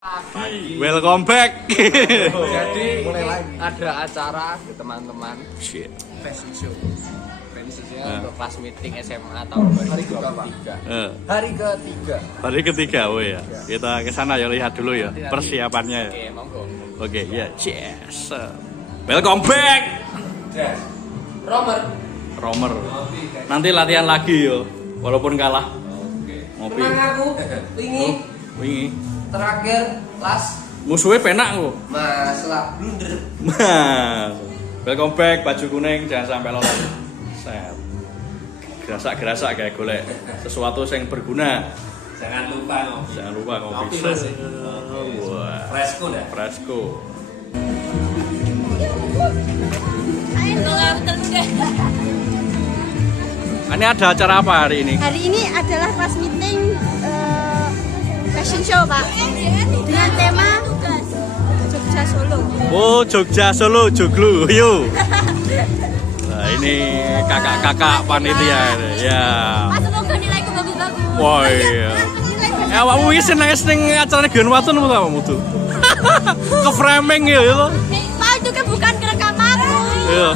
Pagi. Welcome back. Jadi ada acara teman-teman fashion show. Fashion show untuk kelas meeting SMA tahun 2023. Hari ketiga. Oh ya. Kita ke sana ya, lihat dulu ya persiapannya ya. Oke, monggo. Oke, ya. Yes. Welcome back. Yes. Romer. Nanti latihan lagi yo. Walaupun kalah. Ngopi. Tenang aku, Wingi. terakhir kelas Musuhnya penak kok. masalah blunder. Mas. Welcome back, baju kuning jangan sampai lolos. Set. Gerasak-gerasak kayak golek sesuatu yang berguna. Jangan lupa ngopi. Jangan lupa ngopi. Ngopi masih. Wah. Fresco dah. Fresco. Ini ada acara apa hari ini? Hari ini adalah kelas meeting fashion show, Pak. Dengan tema Jogja Solo. Oh, Jogja Solo, Joglu, yuk. Nah, ini kakak-kakak panitia ini. Ya. Mas, semoga nilaiku bagus-bagus. Wah, iya. Awakmu iki seneng acarane Gen Watun apa kamu tuh? Ke framing ya itu. Pak, itu kan bukan kerekam aku. Iya.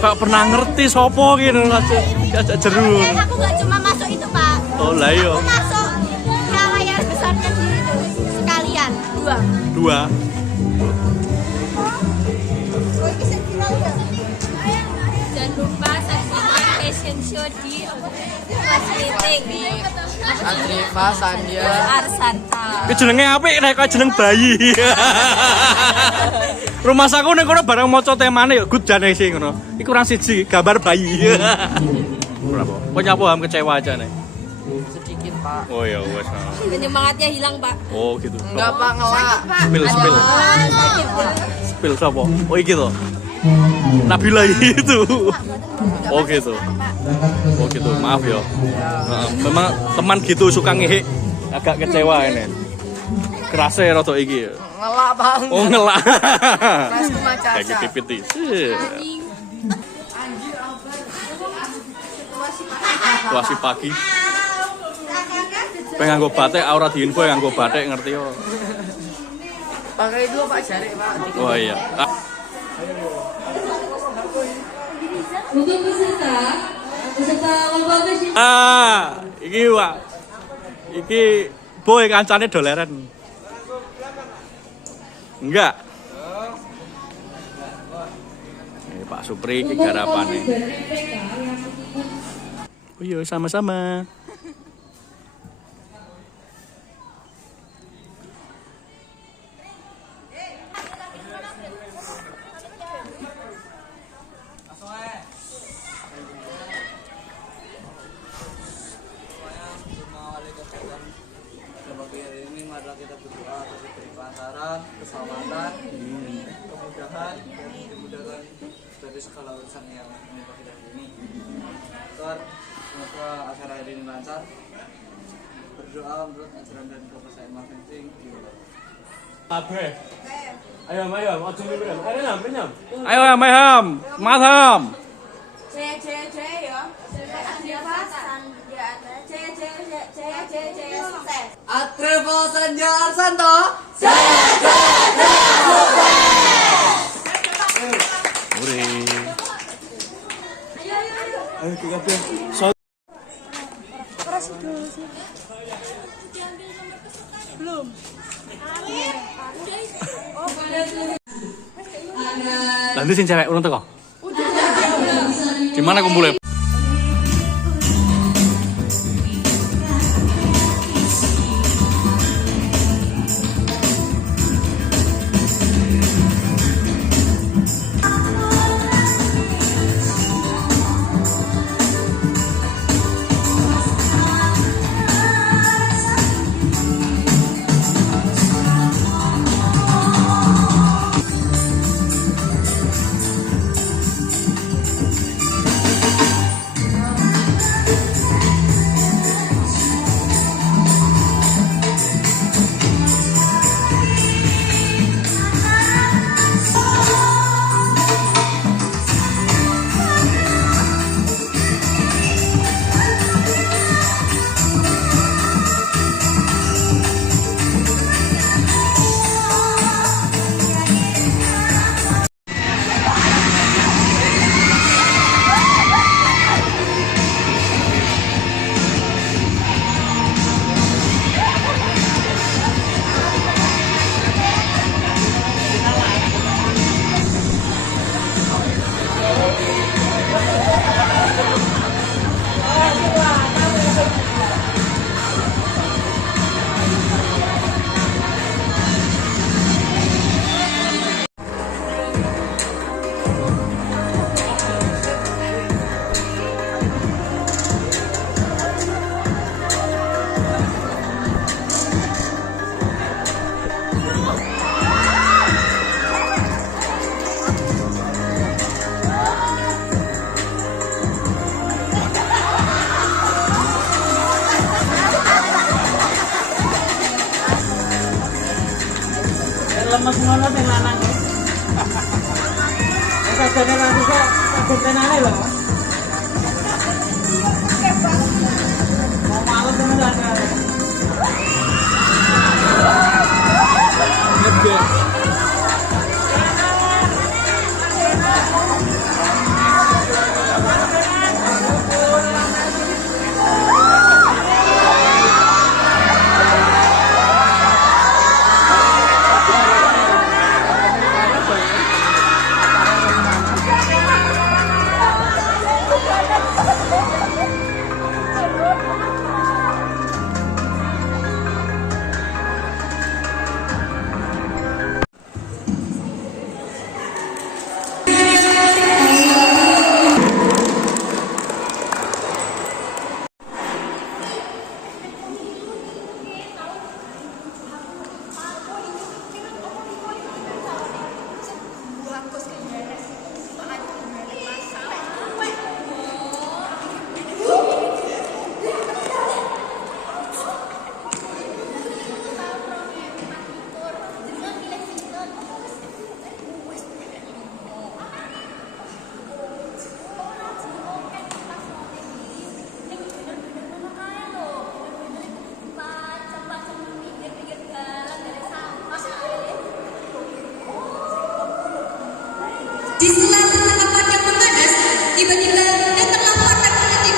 Kayak pernah ngerti sopo gitu aja jeru. Aku nggak cuma masuk itu, Pak. Oh, lah iya. Aku masuk ke layar besarnya di itu sekalian dua. Jangan lupa saksikan fashion show di kelas meeting Andriva, Sandia, Arsanta. Ki jenenge apik nek kaya jeneng bayi. Rumah saku ning kono bareng maca temane ya gudane sing ngono. Iku kurang siji gambar bayi. Berapa? Kok nyapu ham kecewa aja nih. sedikit Pak. Oh ya wes. Penyemangatnya hilang, Pak. Oh gitu. Enggak Pak, ngelak. Spill. Sakit ya. Spill sapa? Oh iki to. Nabila itu. Oh gitu. Oh gitu. Maaf ya. Memang teman gitu suka ngehe. Agak kecewa ini. Kerasa ya rada iki. Ngelak Pak. Oh ngelak. Kelas kumaca. Kayak pipiti. Situasi pagi. Pengen nganggo batik, aura diinfo yang nganggo batik ngerti yo. Pakai dua Pak jarik Pak. Oh iya. Untuk peserta lomba fashion Iki Pak. Iki boy kancane doleran. Enggak. Ini Pak Supri iki garapane. Oh iya sama-sama. Ini adalah kita berdoa atas diberi kelancaran, keselamatan, kemudahan, dan dimudahkan dari segala urusan yang menimpa kita ini. Semoga acara hari ini lancar. Berdoa menurut ajaran dan Bapak saya masing-masing. Abe. Ayo, ojo niru. Ayo, Mayam. Madam. Jaya ya. Andriva, Sandia, Jaya sukses. Atrevo Sandia Arsanto. Uri. Ayo kita Nanti sing cewek urung teko. Gimana kumpulnya? lemes ngono sing lanang. Sajane ra bisa tenane lho. Mau males tenan kan. Di sela tempat yang memanas, tiba-tiba datanglah partai politik.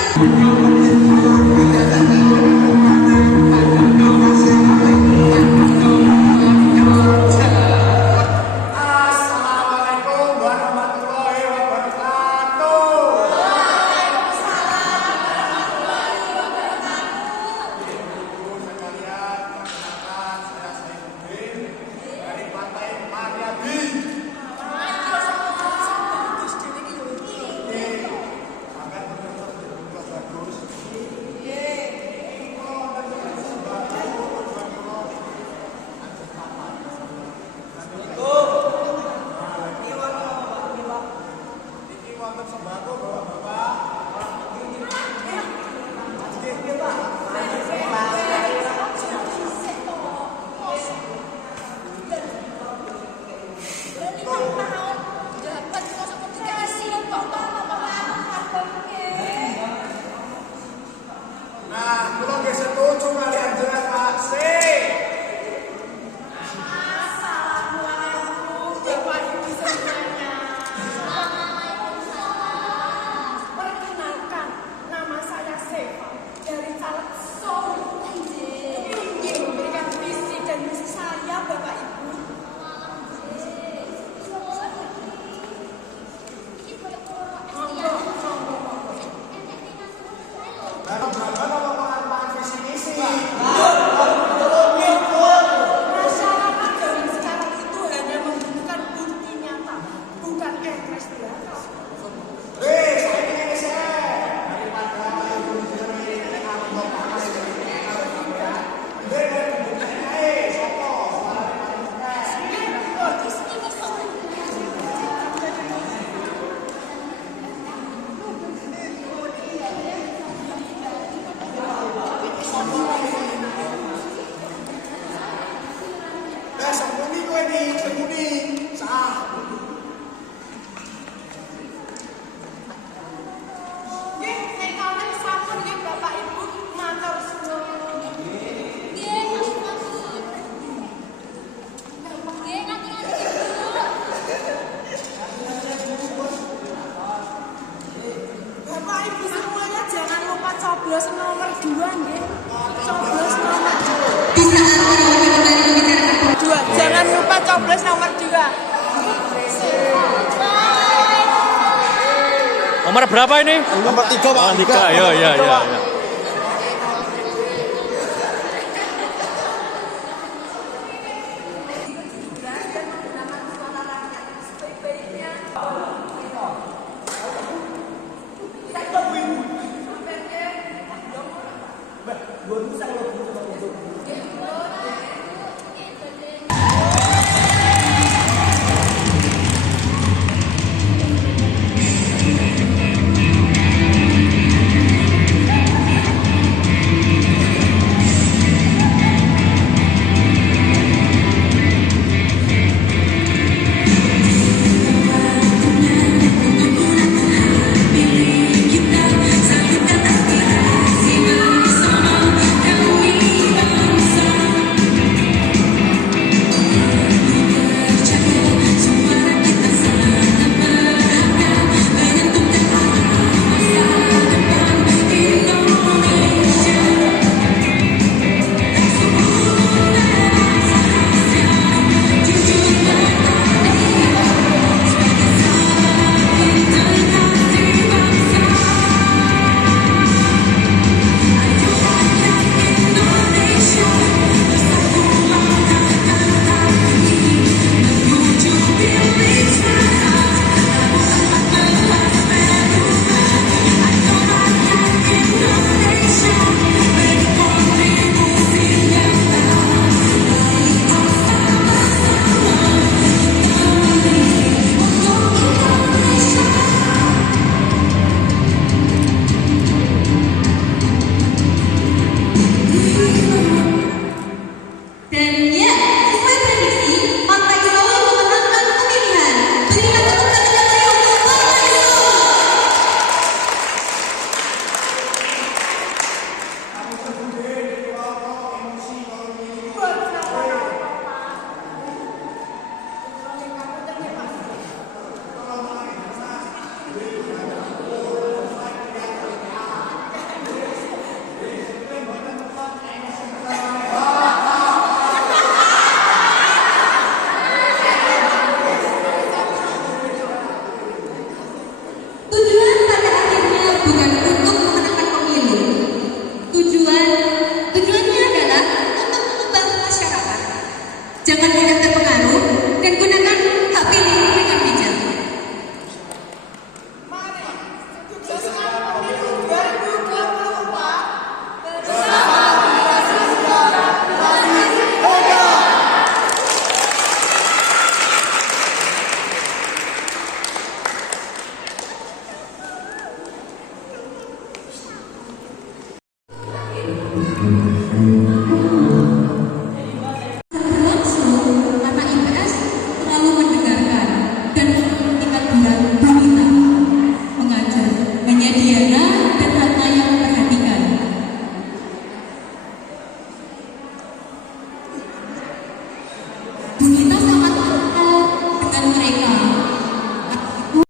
Coblos nomor 2 nggih. Coblos nomor 2. Jangan lupa coblos nomor 2. Nomor berapa ini? Nomor 3 Pak. Oh, 3. Ya. Jangan mudah terpengaruh dan gunakan hak pilih dengan bijak. Berlangsung karena IPS terlalu mendengarkan dan memperhatikan berat berita mengajar hanya Diana